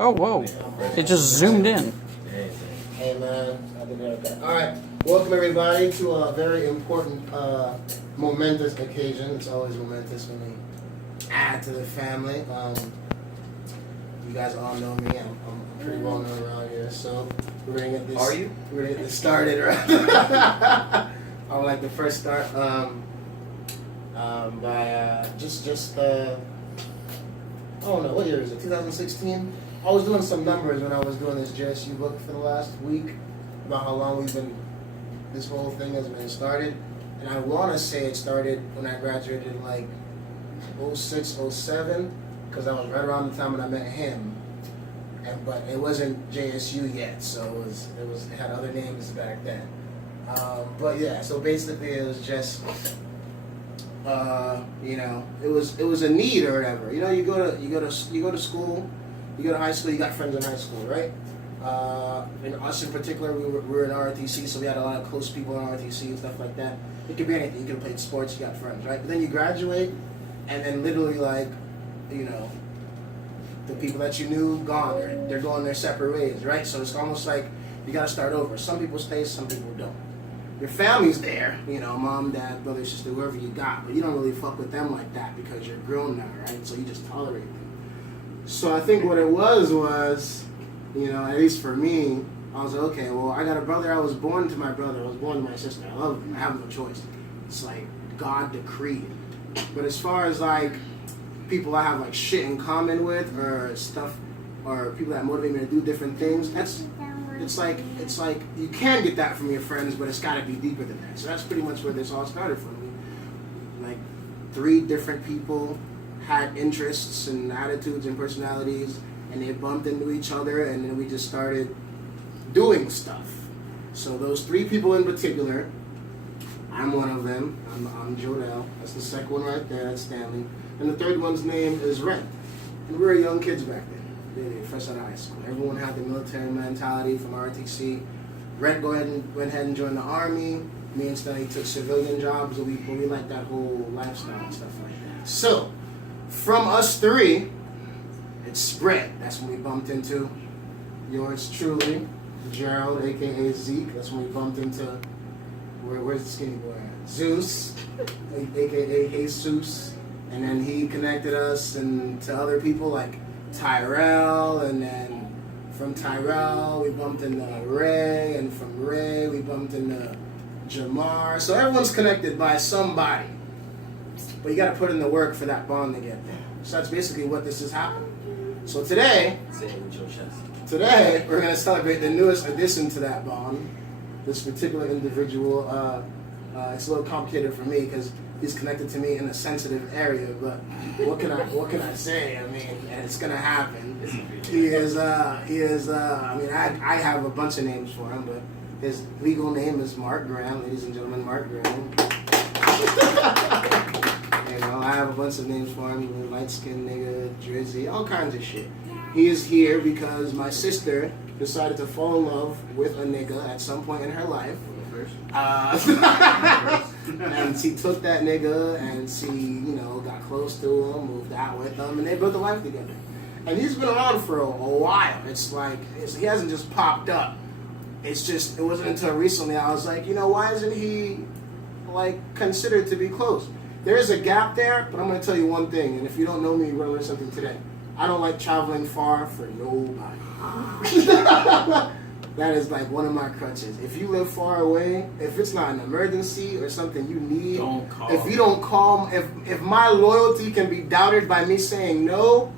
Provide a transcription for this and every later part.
Oh, whoa. It just zoomed in. Hey, man. All right. Welcome, everybody, to a very important, momentous occasion. It's always momentous when we add to the family. You guys all know me. I'm pretty well known around here, so we're gonna get this. Are you? We're gonna get this started, right? I would like to first start by I don't know, what year is it? 2016. I was doing some numbers when I was doing this JSU book for the last week about how long this whole thing has been started, and I want to say it started when I graduated in like 06, 07, because I was right around the time when I met him, but it wasn't JSU yet, so it had other names back then. But yeah, so basically it was just it was a need or whatever. You go to school, you go to high school, you got friends in high school, right? In us in particular, we were in ROTC, so we had a lot of close people in ROTC and stuff like that. It could be anything. You could have played sports, you got friends, right? But then you graduate, and then literally the people that you knew gone. They're going their separate ways, right? So it's almost like you got to start over. Some people stay, some people don't. Your family's there, mom, dad, brother, sister, whoever you got, but you don't really fuck with them like that because you're grown now, right? So you just tolerate them. So I think what it was, at least for me, I was like, okay, well, I got a brother. I was born to my brother. I was born to my sister. I love them. I have no choice. It's like God decreed. But as far as like people I have like shit in common with or stuff, or people that motivate me to do different things, it's like you can get that from your friends, but it's got to be deeper than that. So that's pretty much where this all started for me. Like 3 different people had interests and attitudes and personalities, and they bumped into each other, and then we just started doing stuff. So those 3 people in particular, I'm one of them. I'm Jodell. That's the second one right there. That's Stanley. And the third one's name is Ren. And we were young kids back then. Fresh out of high school. Everyone had the military mentality from ROTC. Ren went ahead and joined the army. Me and Stanley took civilian jobs, but we liked that whole lifestyle and stuff like that. So, from us 3, it spread. That's when we bumped into yours truly, Gerald, aka Zeke. That's when we bumped into where's the skinny boy at? Zeus, aka Jesus. And then he connected us and to other people like Tyrell, and then from Tyrell we bumped into Ray, and from Ray we bumped into Jamar. So everyone's connected by somebody, but you got to put in the work for that bond to get there. So that's basically what this is happening. So today we're going to celebrate the newest addition to that bond. This particular individual, it's a little complicated for me because he's connected to me in a sensitive area, but what can I say? I mean, it's gonna happen. I have a bunch of names for him, but his legal name is Mark Graham, ladies and gentlemen, Mark Graham. I have a bunch of names for him, light-skinned nigga, Drizzy, all kinds of shit. He is here because my sister decided to fall in love with a nigga at some point in her life. And she took that nigga and she, got close to him, moved out with him, and they built a life together. And he's been around for a while. It's like, he hasn't just popped up. It wasn't until recently I was like, why isn't he, considered to be close? There is a gap there, but I'm going to tell you one thing, and if you don't know me, you're going to learn something today. I don't like traveling far for nobody. That is like one of my crutches. If you live far away, if it's not an emergency or something you need, don't call. If you don't call, if my loyalty can be doubted by me saying no,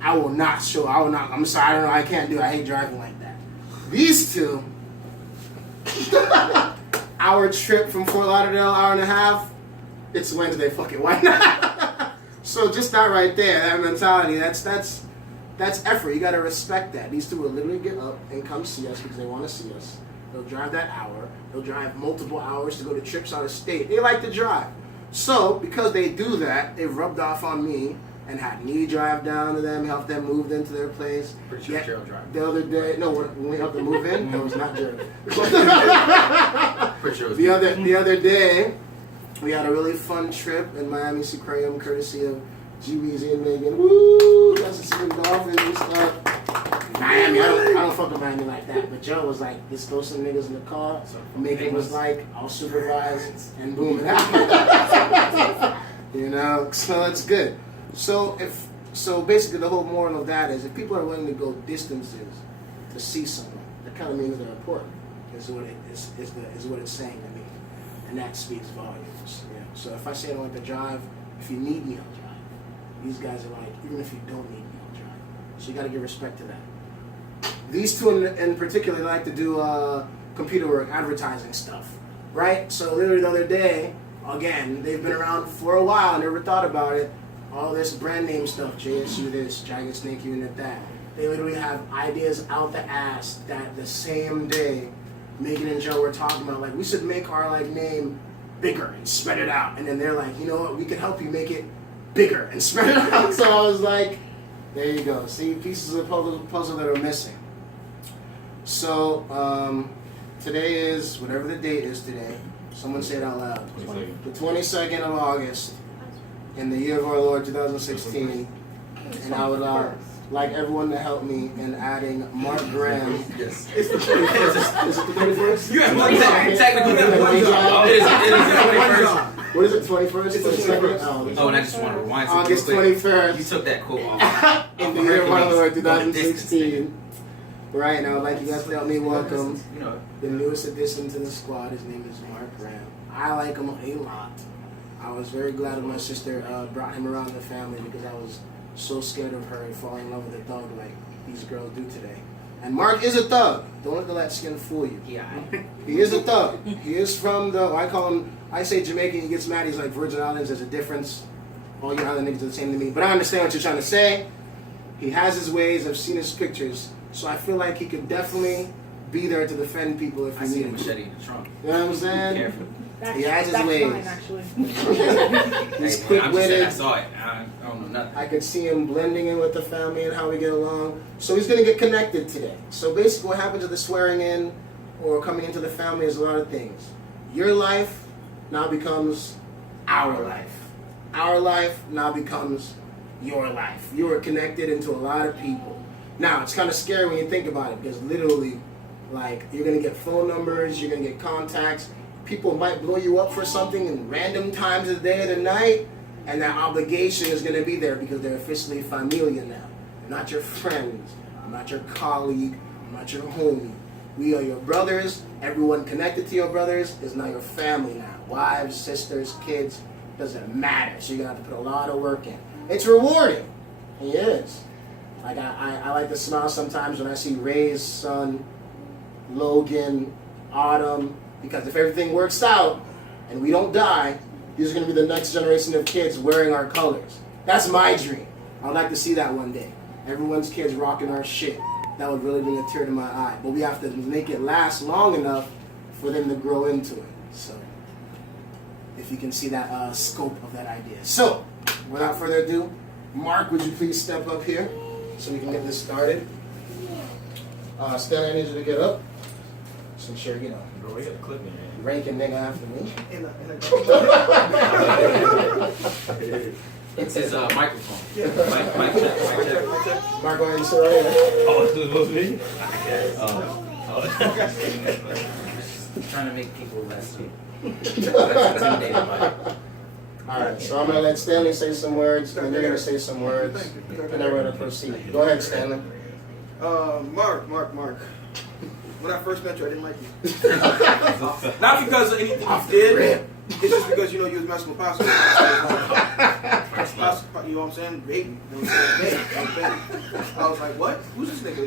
I will not show. I will not. I'm sorry. I don't know. I can't do it. I hate driving like that. These 2, our trip from Fort Lauderdale, hour and a half. It's Wednesday. Fuck it. Why not? So just that right there, that mentality. That's effort. You gotta respect that. These 2 will literally get up and come see us because they want to see us. They'll drive that hour. They'll drive multiple hours to go to trips out of state. They like to drive. So because they do that, it rubbed off on me and had me drive down to them, help them move into their place. Pretty sure Gerald drive. The other day, no, when we helped them move in, it was not Gerald. Pretty sure it was the other day, we had a really fun trip in Miami Seaquarium, courtesy of G-Weezy and Megan. Woo! That's some dolphins and stuff. Miami. I don't fuck with Miami like that. But Joe was like, this throw some niggas in the car. Make it was like, I'll supervise and boom it out. You know, so it's good. So basically the whole moral of that is if people are willing to go distances to see someone, that kind of means they're important. Is what it's saying to me, and that speaks volumes. Yeah. So if I say I don't like to drive, if you need me, I'll drive. These guys are like, even if you don't need me, I'll drive. So you got to give respect to that. These two in particular like to do computer work, advertising stuff, right? So literally the other day, again, they've been around for a while, never thought about it. All this brand name stuff, JSU this, Jagged Snake Unit that. They literally have ideas out the ass that the same day Megan and Joe were talking about, like, we should make our like name bigger and spread it out. And then they're like, you know what, we can help you make it bigger and spread it out. So I was like, there you go. See, pieces of the puzzle that are missing. So today is, whatever the date is today, someone say it out loud. The 22nd of August in the year of our Lord 2016. And I would like everyone to help me in adding Mark Graham. Yes. It's the 21st. Is it the 21st? You have one job. Technically, you have one job. It is the 21st. What is it, 21st? It's the 21st. Oh, and I just want to rewind something. August 21st. You took that quote off. In the year of our Lord 2016. Right, and I would like you guys to help me welcome the newest addition to the squad. His name is Mark Graham. I like him a lot. I was very glad when my sister brought him around the family because I was so scared of her and falling in love with a thug like these girls do today. And Mark is a thug. Don't let the light skin fool you. Yeah. He is a thug. He is from I say Jamaican, he gets mad, he's like Virgin Islands, there's a difference. All you island niggas are the same to me. But I understand what you're trying to say. He has his ways, I've seen his pictures. So I feel like he could definitely be there to defend people if he needed to. I see a machete in the trunk. You know what I'm saying? Careful. He has his ways. Fine, actually. He's Hey, quick-witted. I saw it. I don't know nothing. I could see him blending in with the family and how we get along. So he's going to get connected today. So basically what happens at the swearing in or coming into the family is a lot of things. Your life now becomes our life. Our life now becomes your life. You are connected into a lot of people. Now, it's kind of scary when you think about it because literally, like, you're going to get phone numbers, you're going to get contacts. People might blow you up for something in random times of the day or the night, and that obligation is going to be there because they're officially familia now. They're not your friends. I'm not your colleague. I'm not your homie. We are your brothers. Everyone connected to your brothers is now your family now. Wives, sisters, kids, doesn't matter. So you're going to have to put a lot of work in. It's rewarding. It is. Like I like to smile sometimes when I see Ray's son, Logan, Autumn, because if everything works out and we don't die, these are going to be the next generation of kids wearing our colors. That's my dream. I'd like to see that one day. Everyone's kids rocking our shit. That would really bring a tear to my eye. But we have to make it last long enough for them to grow into it. So, if you can see that scope of that idea. So, without further ado, Mark, would you please step up here so we can get this started? Stanley, I need you to get up. So sure, you know. Bro, we got the clip in there. Ranking nigga after me. It's his microphone. Mic check. Mark, go ahead and sit right here. Oh, it's supposed to be? Trying to make people less intimidated by it. Alright, so I'm going to let Stanley say some words, and you're going to say some words, and then we're going to proceed. Go ahead, Stanley. Mark. When I first met you, I didn't like you. Not because of anything you did. It's just because, you was messing with Pastor. You know what I'm saying? Baby. You know what I'm saying? Baby. I was like, what? Who's this nigga?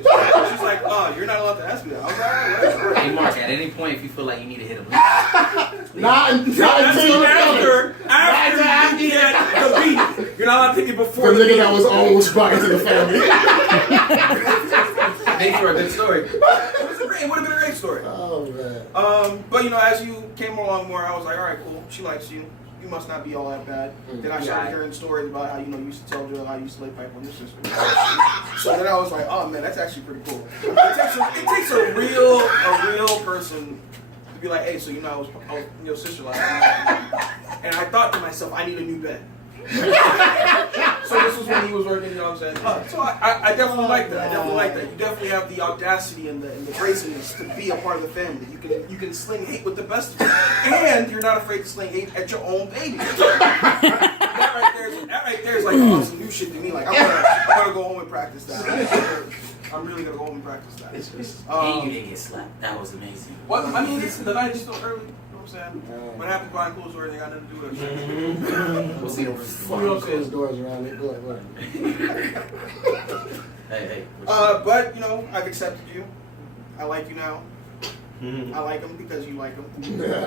She's like, you're not allowed to ask me that. I was like, all right. Hey, Mark, at any point, if you feel like you need to hit him, Not until you After you get the beat. You're not allowed to take it before the nigga that was almost brought into the family. make for a good story. It would have been a great story. Oh, man. But as you came along more, I was like, all right, cool. She likes you. You must not be all that bad. Then I started hearing stories about how you used to tell Jill how you used to lay pipe on your sister. So then I was like, oh man, that's actually pretty cool. It takes a real person to be like, hey, so I was your sister last night, and I thought to myself, I need a new bed. So this was when he was working, you know what I'm saying? So I definitely like that. I definitely like that. You definitely have the audacity and the braziness to be a part of the family. You can sling hate with the best of them. And you're not afraid to sling hate at your own baby. That right there is like some new shit to me. Like I'm gonna go home and practice that. I'm really gonna go home and practice that. And you didn't get slapped. That was amazing. Well, I mean, the night is still early. You know what I'm saying? What happened behind closed doors ain't got nothing to do with it. We'll see the Fucking closed doors around it. Go ahead. Hey. But you know, I've accepted you. I like you now. I like him because you like him.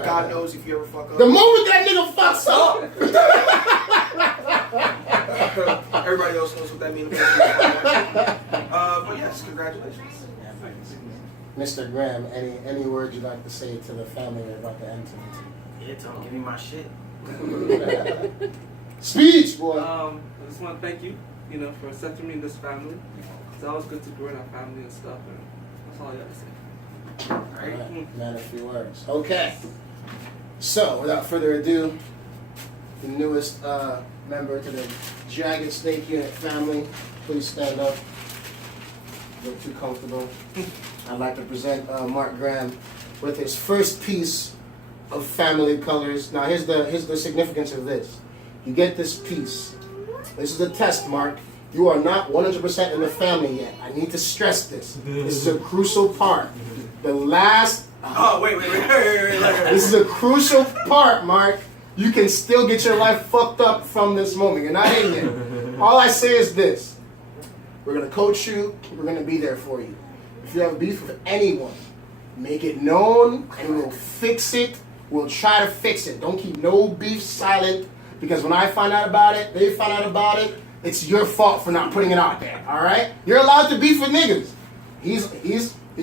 God knows if you ever fuck up. The moment that nigga fucks up. Everybody else knows what that means. But yes, congratulations. Mr. Graham, any words you'd like to say to the family you're about to enter into? Yeah, tell him, give me my shit. Speech, boy. I just want to thank you, for accepting me in this family. It's always good to grow in our family and stuff, and that's all I got to say. Alright, man, a few words. Okay. So, without further ado, the newest member to the Jagged Snake Unit family, please stand up. You're too comfortable. I'd like to present Mark Graham with his first piece of family colors. Now, here's the significance of this. You get this piece. This is a test, Mark. You are not 100% in the family yet. I need to stress this. This is a crucial part. The last... Oh, wait. This is a crucial part, Mark. You can still get your life fucked up from this moment. You're not in yet. All I say is this. We're going to coach you. We're going to be there for you. If you have beef with anyone, make it known and we'll fix it. We'll try to fix it. Don't keep no beef silent, because when I find out about it, they find out about it, it's your fault for not putting it out there, all right? You're allowed to beef with niggas. He's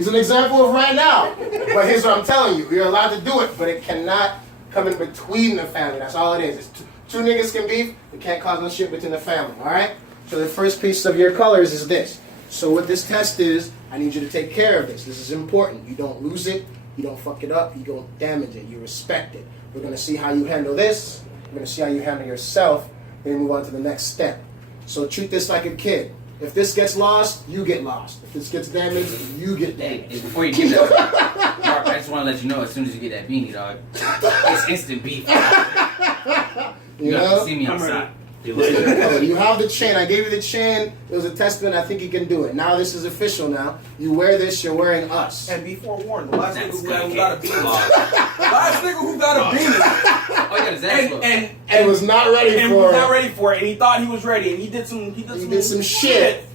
an example of right now. But here's what I'm telling you. You're allowed to do it, but it cannot come in between the family. That's all it is. It's two niggas can beef. It can't cause no shit between the family, all right? So the first piece of your colors is this. So what this test is, I need you to take care of this. This is important. You don't lose it. You don't fuck it up. You don't damage it. You respect it. We're going to see how you handle this. We're going to see how you handle yourself. Then move on to the next step. So treat this like a kid. If this gets lost, you get lost. If this gets damaged, you get damaged. Hey, before you give that, Mark, I just want to let you know, as soon as you get that beanie, dog, it's instant beef. You got to see me outside. You have the chain. I gave you the chain. It was a testament. I think you can do it. Now this is official now. You wear this, you're wearing us. And be forewarned, the last nigga who got a beanie. Last nigga who got a beanie. Oh, yeah, exactly. And was not ready for it. And was not ready for it. And he thought he was ready. And he did some shit.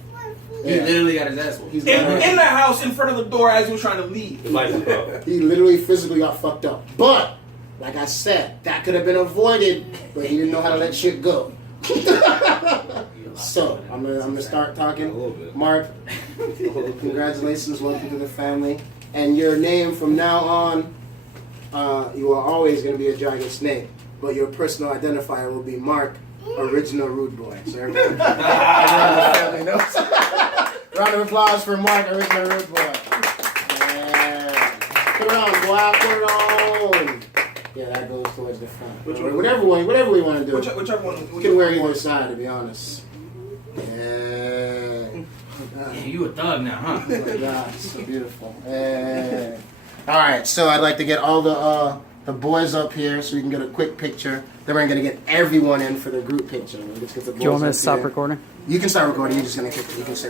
He literally got his ass whooped. In the house, in front of the door, as he was trying to leave. He literally physically got fucked up. But, like I said, that could have been avoided, but he didn't know how to let shit go. So, I'm gonna start talking. Mark, congratulations, welcome to the family. And your name from now on, you are always gonna be a Jagged Snake, but your personal identifier will be Mark, Original Rude Boy. So everyone in the family knows. Round of applause for Mark, Original Rude Boy. Yeah. Put it on, boy. Put it on. Yeah, that goes towards the front. Whatever we want to do. Whichever one. We can wear either side, to be honest. Yeah. Yeah, you a thug now, huh? Oh my God, it's so beautiful. Yeah. All right, so I'd like to get all the boys up here so we can get a quick picture. Then we're gonna get everyone in for the group picture. Let's get the boys. Do you want me to up stop here. recording? You can start recording. You're just gonna kick it. You can say.